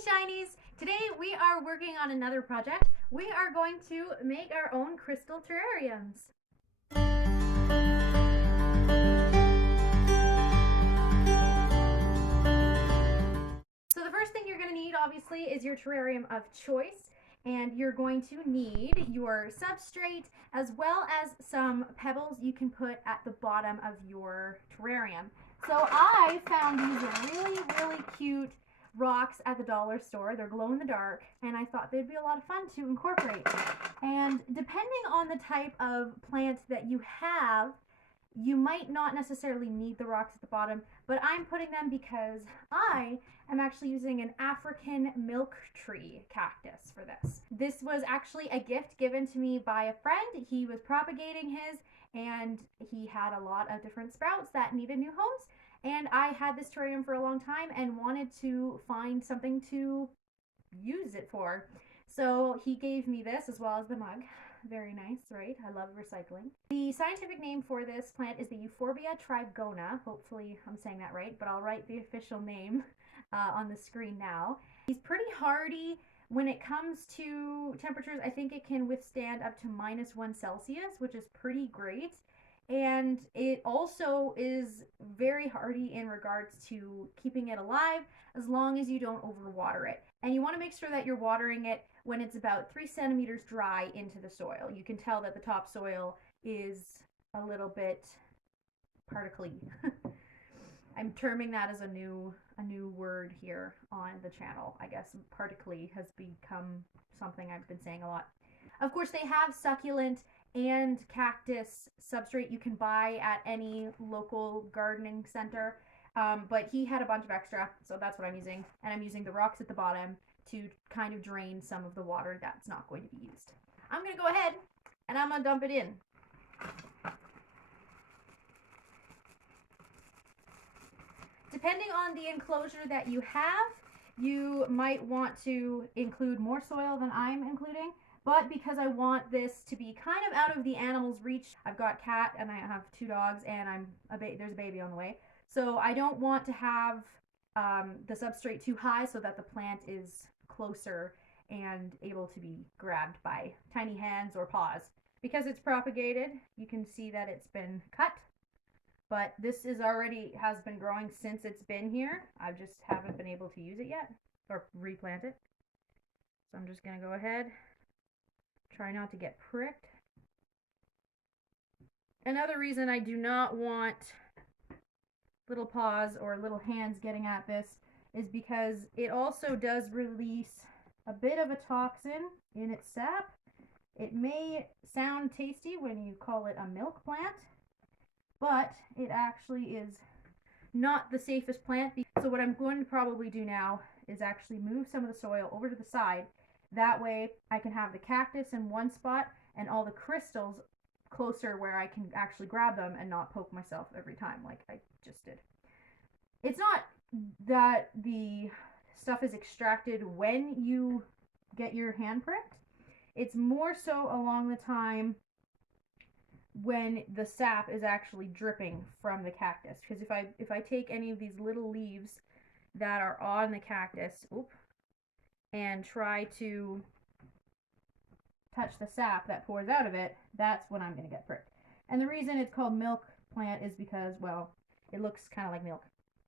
Shinies! Today we are working on another project. We are going to make our own crystal terrariums. So the first thing you're going to need obviously is your terrarium of choice, and you're going to need your substrate as well as some pebbles you can put at the bottom of your terrarium. So I found these really cute rocks at the dollar store. They're glow in the dark, and I thought they'd be a lot of fun to incorporate. And depending on the type of plant that you have, you might not necessarily need the rocks at the bottom, but I'm putting them because I am actually using an African milk tree cactus for this. This was actually a gift given to me by a friend. He was propagating his, and he had a lot of different sprouts that needed new homes. And I had this terrarium for a long time and wanted to find something to use it for. So he gave me this as well as the mug. Very nice, right? I love recycling. The scientific name for this plant is the Euphorbia Trigona. Hopefully I'm saying that right, but I'll write the official name on the screen now. He's pretty hardy. When it comes to temperatures, I think it can withstand up to -1 Celsius, which is pretty great. And it also is very hardy in regards to keeping it alive as long as you don't overwater it. And you want to make sure that you're watering it when it's about 3 centimeters dry into the soil. You can tell that the topsoil is a little bit particly. I'm terming that as a new word here on the channel. I guess particly has become something I've been saying a lot. Of course, they have succulent and cactus substrate you can buy at any local gardening center, but he had a bunch of extra, so that's what I'm using. And I'm using the rocks at the bottom to kind of drain some of the water that's not going to be used. I'm going to go ahead and I'm going to dump it in. Depending on the enclosure that you have, you might want to include more soil than I'm including. But because I want this to be kind of out of the animal's reach, I've got cat and I have 2 dogs, and there's a baby on the way. So I don't want to have the substrate too high so that the plant is closer and able to be grabbed by tiny hands or paws. Because it's propagated, you can see that it's been cut. But this has been growing since it's been here. I just haven't been able to use it yet or replant it. So I'm just going to go ahead. Try not to get pricked. Another reason I do not want little paws or little hands getting at this is because it also does release a bit of a toxin in its sap. It may sound tasty when you call it a milk plant, but it actually is not the safest plant. So what I'm going to probably do now is actually move some of the soil over to the side. That way I can have the cactus in one spot and all the crystals closer where I can actually grab them and not poke myself every time like I just did. It's not that the stuff is extracted when you get your hand pricked. It's more so along the time when the sap is actually dripping from the cactus. Because if I take any of these little leaves that are on the cactus, and try to touch the sap that pours out of it, that's when I'm going to get pricked. And the reason it's called milk plant is because, well, it looks kind of like milk.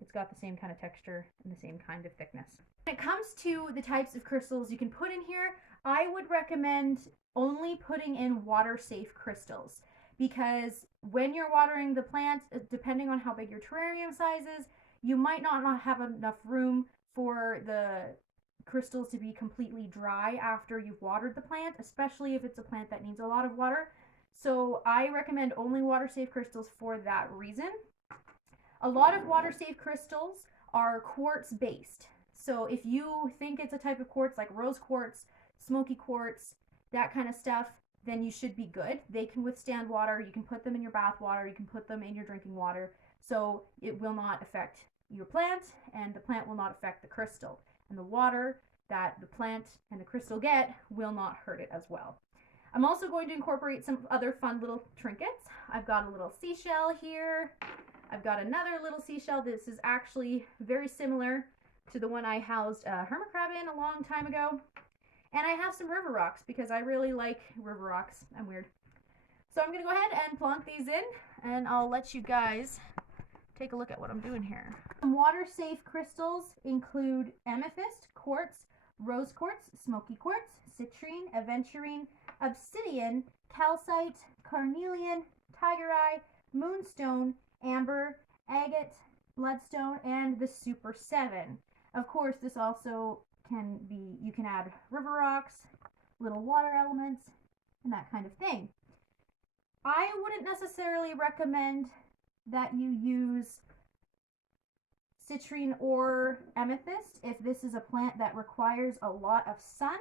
It's got the same kind of texture and the same kind of thickness. When it comes to the types of crystals you can put in here, I would recommend only putting in water-safe crystals, because when you're watering the plant, depending on how big your terrarium size is, you might not have enough room for the crystals to be completely dry after you've watered the plant, especially if it's a plant that needs a lot of water. So I recommend only water-safe crystals for that reason. A lot of water-safe crystals are quartz-based. So if you think it's a type of quartz like rose quartz, smoky quartz, that kind of stuff, then you should be good. They can withstand water. You can put them in your bath water. You can put them in your drinking water. So it will not affect your plant, and the plant will not affect the crystal. And the water that the plant and the crystal get will not hurt it as well. I'm also going to incorporate some other fun little trinkets. I've got a little seashell here. I've got another little seashell. This is actually very similar, to the one I housed a hermit crab in a long time ago. And I have some river rocks because I really like river rocks. I'm weird. So I'm going to go ahead and plonk these in, and I'll let you guys take a look at what I'm doing here. Some water-safe crystals include amethyst, quartz, rose quartz, smoky quartz, citrine, aventurine, obsidian, calcite, carnelian, tiger eye, moonstone, amber, agate, bloodstone, and the Super 7. Of course, this also can be, you can add river rocks, little water elements, and that kind of thing. I wouldn't necessarily recommend that you use citrine or amethyst if this is a plant that requires a lot of sun,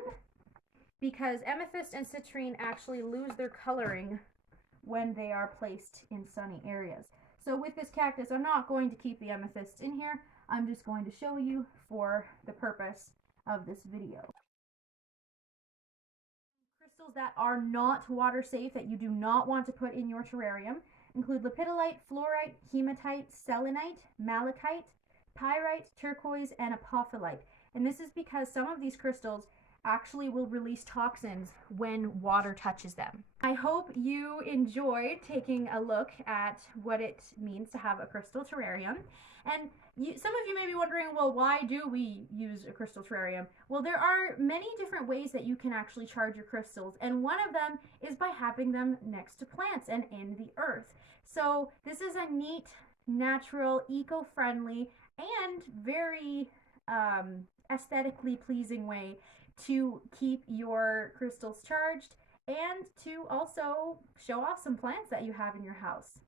because amethyst and citrine actually lose their coloring when they are placed in sunny areas. So with this cactus, I'm not going to keep the amethyst in here. I'm just going to show you for the purpose of this video. Crystals that are not water safe that you do not want to put in your terrarium include lepidolite, fluorite, hematite, selenite, malachite, pyrite, turquoise, and apophyllite. And this is because some of these crystals actually will release toxins when water touches them. I hope you enjoyed taking a look at what it means to have a crystal terrarium. And some of you may be wondering, well, why do we use a crystal terrarium? Well, there are many different ways that you can actually charge your crystals, and one of them is by having them next to plants and in the earth. So this is a neat, natural, eco-friendly, and very aesthetically pleasing way to keep your crystals charged and to also show off some plants that you have in your house.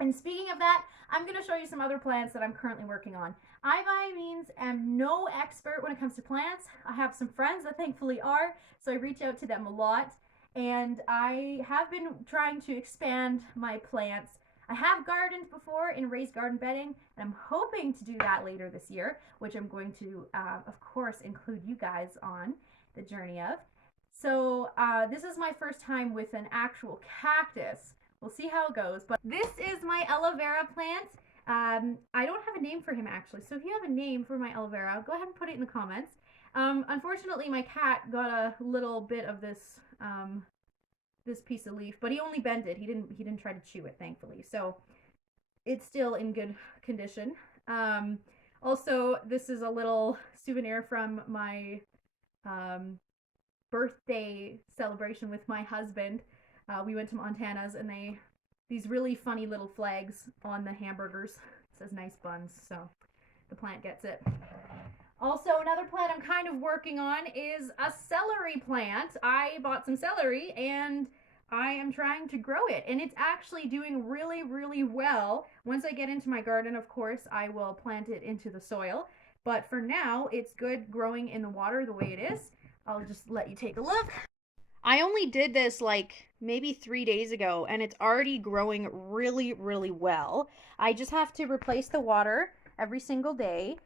And speaking of that, I'm going to show you some other plants that I'm currently working on. I by means am no expert when it comes to plants. I have some friends that thankfully are, so I reach out to them a lot. And I have been trying to expand my plants. I have gardened before in raised garden bedding, and I'm hoping to do that later this year, which I'm going to, of course, include you guys on the journey of. So this is my first time with an actual cactus. We'll see how it goes. But this is my aloe vera plant. I don't have a name for him actually, so if you have a name for my aloe vera, go ahead and put it in the comments. Unfortunately, my cat got a little bit of this this piece of leaf, but he only bent it. He didn't try to chew it, thankfully. So it's still in good condition. Also, this is a little souvenir from my birthday celebration with my husband. We went to Montana's, and these really funny little flags on the hamburgers. It says nice buns, so the plant gets it. Also, another plant I'm kind of working on is a celery plant. I bought some celery and I am trying to grow it, and it's actually doing really, really well. Once I get into my garden, of course, I will plant it into the soil. But for now, it's good growing in the water the way it is. I'll just let you take a look. I only did this like maybe 3 days ago, and it's already growing really, really well. I just have to replace the water every single day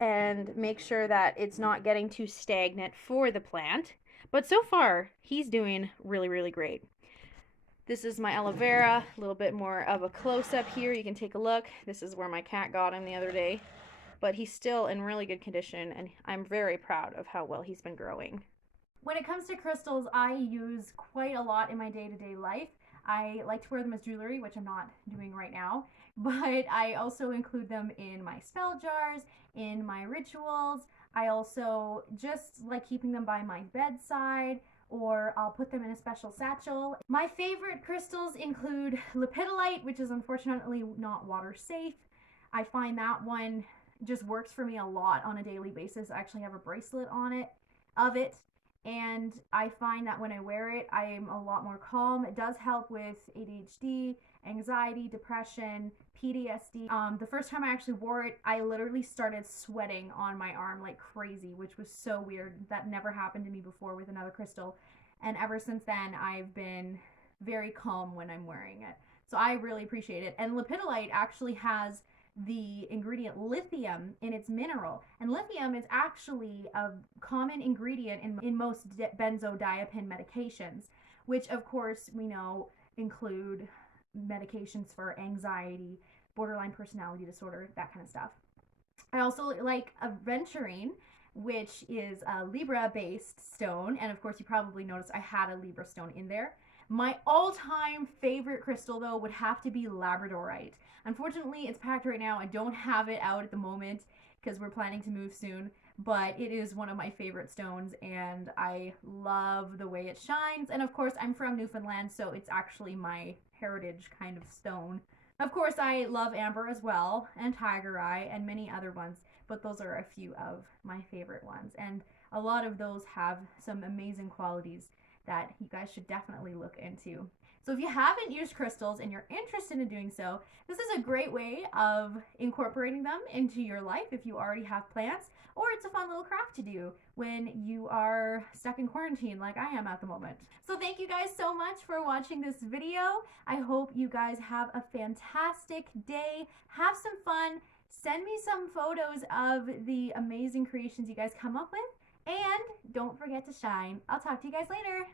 and make sure that it's not getting too stagnant for the plant. But so far, he's doing really, really great. This is my aloe vera, a little bit more of a close-up here. You can take a look. This is where my cat got him the other day. But he's still in really good condition, and I'm very proud of how well he's been growing. When it comes to crystals, I use quite a lot in my day-to-day life. I like to wear them as jewelry, which I'm not doing right now, but I also include them in my spell jars, in my rituals. I also just like keeping them by my bedside, or I'll put them in a special satchel. My favorite crystals include lepidolite, which is unfortunately not water safe. I find that one just works for me a lot on a daily basis. I actually have a bracelet on it, and I find that when I wear it, I am a lot more calm. It does help with ADHD, anxiety, depression, PTSD. The first time I actually wore it, I literally started sweating on my arm like crazy, which was so weird. That never happened to me before with another crystal. And ever since then, I've been very calm when I'm wearing it. So I really appreciate it. And lepidolite actually has the ingredient lithium in its mineral, and lithium is actually a common ingredient in most benzodiazepine medications, which of course we know include medications for anxiety, borderline personality disorder, that kind of stuff. I also like Aventurine, which is a Libra-based stone. And of course, you probably noticed I had a Libra stone in there. My all-time favorite crystal, though, would have to be Labradorite. Unfortunately, it's packed right now. I don't have it out at the moment because we're planning to move soon. But it is one of my favorite stones, and I love the way it shines. And of course, I'm from Newfoundland, so it's actually my heritage kind of stone. Of course, I love amber as well, and tiger eye, and many other ones, but those are a few of my favorite ones. And a lot of those have some amazing qualities that you guys should definitely look into. So if you haven't used crystals and you're interested in doing so, this is a great way of incorporating them into your life if you already have plants, or it's a fun little craft to do when you are stuck in quarantine like I am at the moment. So thank you guys so much for watching this video. I hope you guys have a fantastic day. Have some fun. Send me some photos of the amazing creations you guys come up with. And don't forget to shine. I'll talk to you guys later.